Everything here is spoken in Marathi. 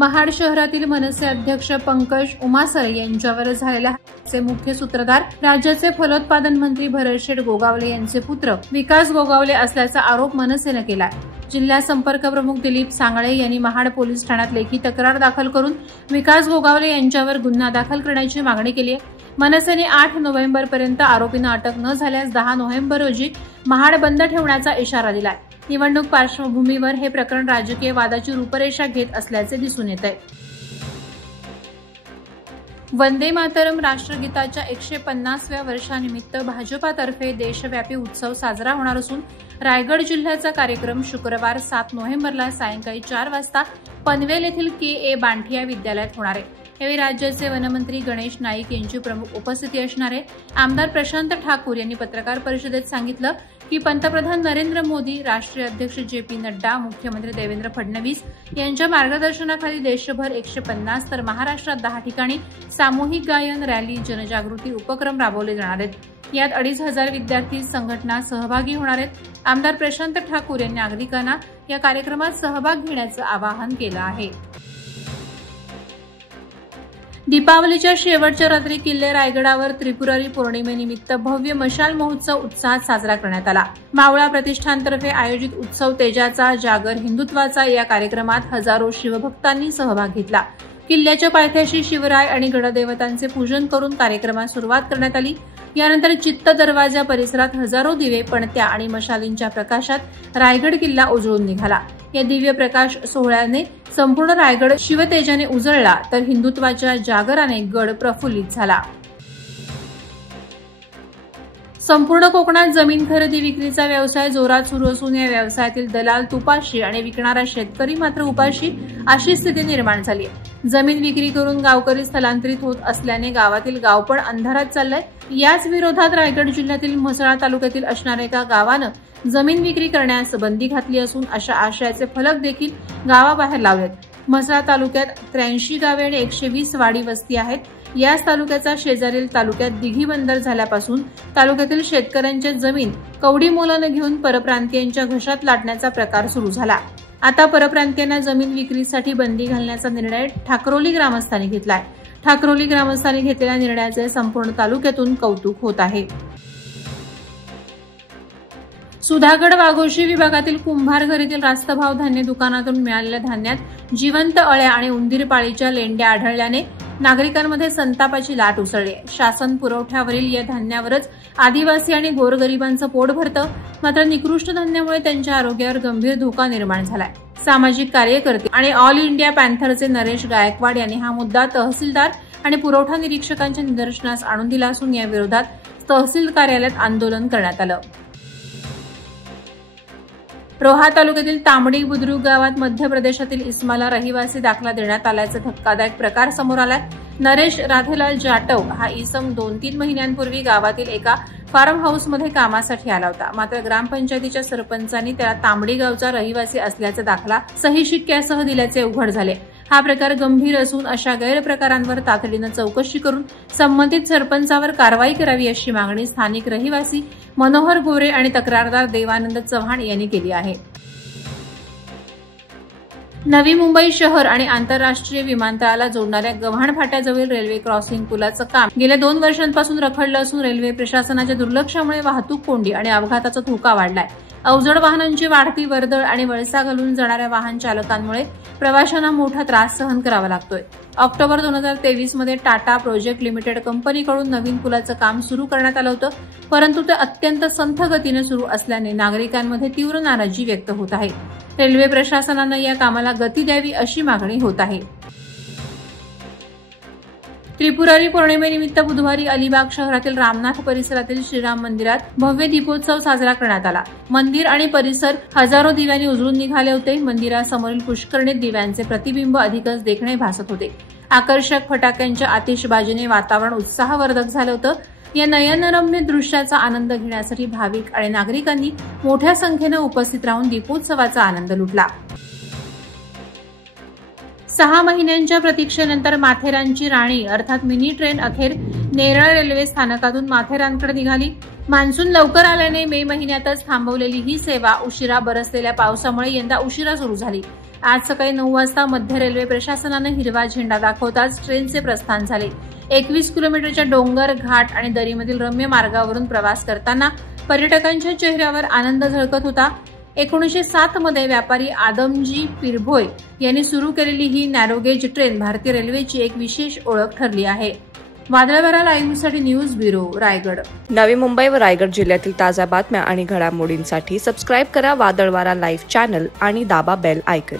महाड शहरातील मनसे अध्यक्ष पंकज उमासरे यांच्यावर झालेल्या हल्ल्याचे मुख्य सूत्रधार राज्याचे फलोत्पादन मंत्री भरतशेठ गोगावले यांचे पुत्र विकास गोगावले असल्याचा आरोप मनसेने केलाय। जिल्हा संपर्क प्रमुख दिलीप सांगळे यांनी महाड पोलीस ठाण्यात लेखी तक्रार दाखल करून विकास गोगावले यांच्यावर गुन्हा दाखल करण्याची मागणी केली आहे। मनसेने 8 नोव्हेंबरपर्यंत आरोपींना अटक न झाल्यास 10 नोव्हेंबर रोजी महाड बंद ठेवण्याचा इशारा दिलाय। निवडणूक पार्श्वभूमीवर हे प्रकरण राजकीय वादाची रूपरेषा घेत असल्याचे दिसून येत आहे। वंदे मातरम राष्ट्रगीताच्या 150व्या वर्षानिमित्त भाजपातर्फे देशव्यापी उत्सव साजरा होणार असून रायगड जिल्ह्याचा कार्यक्रम शुक्रवार 7 नोव्हेंबरला सायंकाळी 4 वाजता पनवेल येथील के.ए. बांठिया विद्यालयात होणार आहे। यावेळी राज्याचे वनमंत्री गणेश नाईक यांची प्रमुख उपस्थिती असणार आहे। आमदार प्रशांत ठाकूर यांनी पत्रकार परिषदेत सांगितलं की पंतप्रधान नरेंद्र मोदी, राष्ट्रीय अध्यक्ष जे.पी. नड्डा, मुख्यमंत्री देवेंद्र फडणवीस यांच्या मार्गदर्शनाखाली देशभर 150 तर महाराष्ट्रात 10 ठिकाणी सामूहिक गायन, रॅली, जनजागृती उपक्रम राबवले जाणार आहेत। यात 2,500 विद्यार्थी संघटना सहभागी होणार आहेत। आमदार प्रशांत ठाकूर यांनी नागरिकांना या कार्यक्रमात सहभाग घेण्याचं आवाहन केलं आहे। दीपावलीच्या शेवटच्या रात्री किल्ले रायगडावर त्रिपुरारी पौर्णिमेनिमित्त भव्य मशाल महोत्सव उत्साहात साजरा करण्यात आला। मावळा प्रतिष्ठानतर्फे आयोजित उत्सव तेजाचा, जागर हिंदुत्वाचा या कार्यक्रमात हजारो शिवभक्तांनी सहभाग घेतला। किल्ल्याच्या पायथ्याशी शिवराय आणि गडदेवतांचे पूजन करून कार्यक्रमास सुरुवात करण्यात आली। यानंतर चित्त दरवाजा परिसरात हजारो दिवे, पणत्या आणि मशालींच्या प्रकाशात रायगड किल्ला उजळून निघाला। या दिव्य प्रकाश सोहळ्याने संपूर्ण रायगड शिवतेजाने उजळला, तर हिंदुत्वाच्या जागराने गड प्रफुल्लित झाला। संपूर्ण कोकणात जमीन खरेदी विक्रीचा व्यवसाय जोरात सुरू असून या व्यवसायातील दलाल तुपाशी आणि विकणारा शेतकरी मात्र उपाशी अशी स्थिती निर्माण झाली आहे। जमीन विक्री करून गावकरी स्थलांतरित होत असल्याने गावातील गाव पण अंधारात चाललंय। याच विरोधात रायगड जिल्ह्यातील म्हसळा तालुक्यातील असणाऱ्या एका गावानं जमीन विक्री करण्यास बंदी घातली असून अशा आशयाचे फलक देखील गावाबाहेर लावलेत। म्हसळा तालुक्यात 83 गावे आणि 120 वाडी वस्ती आहेत। याच तालुक्याचा शेजारील तालुक्यात दिघी बंदर झाल्यापासून तालुक्यातील शेतकऱ्यांच्या जमीन कवडी मोलानं घेऊन परप्रांतीयांच्या घशात लाटण्याचा प्रकार सुरू झाला। आता परप्रांतीयांना जमीन विक्रीसाठी बंदी घालण्याचा निर्णय ठाकरोली ग्रामस्थांनी घेतलाय। ठाकरोली ग्रामस्थांनी घेतलेल्या निर्णयाचे संपूर्ण तालुक्यातून कौतुक होत आहे। सुधागड वाघोशी विभागातील कुंभारघर येथील रास्तभाव धान्य दुकानातून मिळालेल्या धान्यात जिवंत अळ्या आणि उंदीर पाळीच्या लेंड्या आढळल्याने नागरिकांमध्ये संतापाची लाट उसळली आहे। शासन पुरवठ्यावरील या धान्यावरच आदिवासी आणि गोरगरिबांचं पोट भरतं, मात्र निकृष्ट धान्यामुळे त्यांच्या आरोग्यावर गंभीर धोका निर्माण झालाय। सामाजिक कार्यकर्ते आणि ऑल इंडिया पॅन्थरचे नरेश गायकवाड यांनी हा मुद्दा तहसीलदार आणि पुरवठा निरीक्षकांच्या निदर्शनास आणून दिला असून या विरोधात तहसील कार्यालयात आंदोलन करण्यात आलं। रोहा तालुक्यातील तांबडी बुद्रुक गावात मध्य प्रदेशातील इस्माला रहिवासी दाखला देण्यात आल्याचा धक्कादायक प्रकार समोर आलाय। नरेश राधेलाल जाटव हा इसम 2-3 महिन्यांपूर्वी गावातील एका फार्म हाऊसमध्ये कामासाठी आला होता, मात्र ग्रामपंचायतीच्या सरपंचांनी त्याला तांबडी गावचा रहिवासी असल्याचा दाखला सही शिक्क्यासह दिल्याचे उघड झाले। हा प्रकार गंभीर असून अशा गैरप्रकारांवर तातडीनं चौकशी करून संबंधित सरपंचावर कारवाई करावी अशी मागणी स्थानिक रहिवासी मनोहर गोरे आणि तक्रारदार देवानंद चव्हाण यांनी केली आहे। नवी मुंबई शहर आणि आंतरराष्ट्रीय विमानतळाला जोडणाऱ्या गव्हाण फाट्याजवळील रेल्वे क्रॉसिंग पुलाचं काम गेल्या 2 वर्षांपासून रखडलं असून रेल्वे प्रशासनाच्या दुर्लक्षामुळे वाहतूक कोंडी आणि अपघाताचा धोका वाढलाय। अवजड वाहनांची वाढती वर्दळ आणि वळसा घालून जाणाऱ्या वाहन चालकांमुळे प्रवाशांना मोठा त्रास सहन करावा लागतोय। ऑक्टोबर 2023 मध्ये टाटा प्रोजेक्ट लिमिटेड कंपनीकडून नवीन पुलाचं काम सुरू करण्यात आलं होतं, परंतु ते अत्यंत संथ गतीने सुरू असल्याने नागरिकांमध्ये तीव्र नाराजी व्यक्त होत आहे। रेल्वे प्रशासनानं या कामाला गती द्यावी अशी मागणी होत आहे। त्रिपुरारी पौर्णिमेनिमित्त बुधवारी अलिबाग शहरातील रामनाथ परिसरातील श्रीराम मंदिरात भव्य दीपोत्सव साजरा करण्यात आला। मंदिर आणि परिसर हजारो दिव्यांनी उजळून निघाले होते। मंदिरासमोरील पुष्करणीत दिव्यांचे प्रतिबिंब अधिकच देखणे भासत होते। आकर्षक फटाक्यांच्या आतिषबाजीने वातावरण उत्साहवर्धक झालं होतं। या नयनरम्य दृश्याचा आनंद घेण्यासाठी भाविक आणि नागरिकांनी मोठ्या संख्येने उपस्थित राहून दीपोत्सवाचा आनंद लुटला। 6 महिन्यांच्या प्रतीक्षेनंतर माथेरानची राणी अर्थात मिनी ट्रेन अखेर नेरळ रेल्वे स्थानकातून माथेरानकडे निघाली। मान्सून लवकर आल्याने मे महिन्यातच थांबवलेली ही सेवा उशिरा बरसलेल्या पावसामुळे यंदा उशिरा सुरू झाली। आज सकाळी 9 वाजता मध्य रेल्वे प्रशासनाने हिरवा झेंडा दाखवताच ट्रेनचे प्रस्थान झाले। 21 किलोमीटरच्या डोंगर, घाट आणि दरीमधील रम्य मार्गावरून प्रवास करताना पर्यटकांच्या चेहऱ्यावर आनंद झळकत होता। 1907 मध्ये व्यापारी आदमजी पिरभोय यांनी सुरू केलेली ही नॅरोगेज ट्रेन भारतीय रेल्वेची एक विशेष ओळख ठरली आहे। वादळवारा लाईव्हसाठी न्यूज ब्युरो, रायगड। नवी मुंबई व रायगड जिल्ह्यातील ताज्या बातम्या आणि घडामोडींसाठी सबस्क्राईब करा वादळवारा लाईव्ह चॅनल आणि दाबा बेल आयकॉन।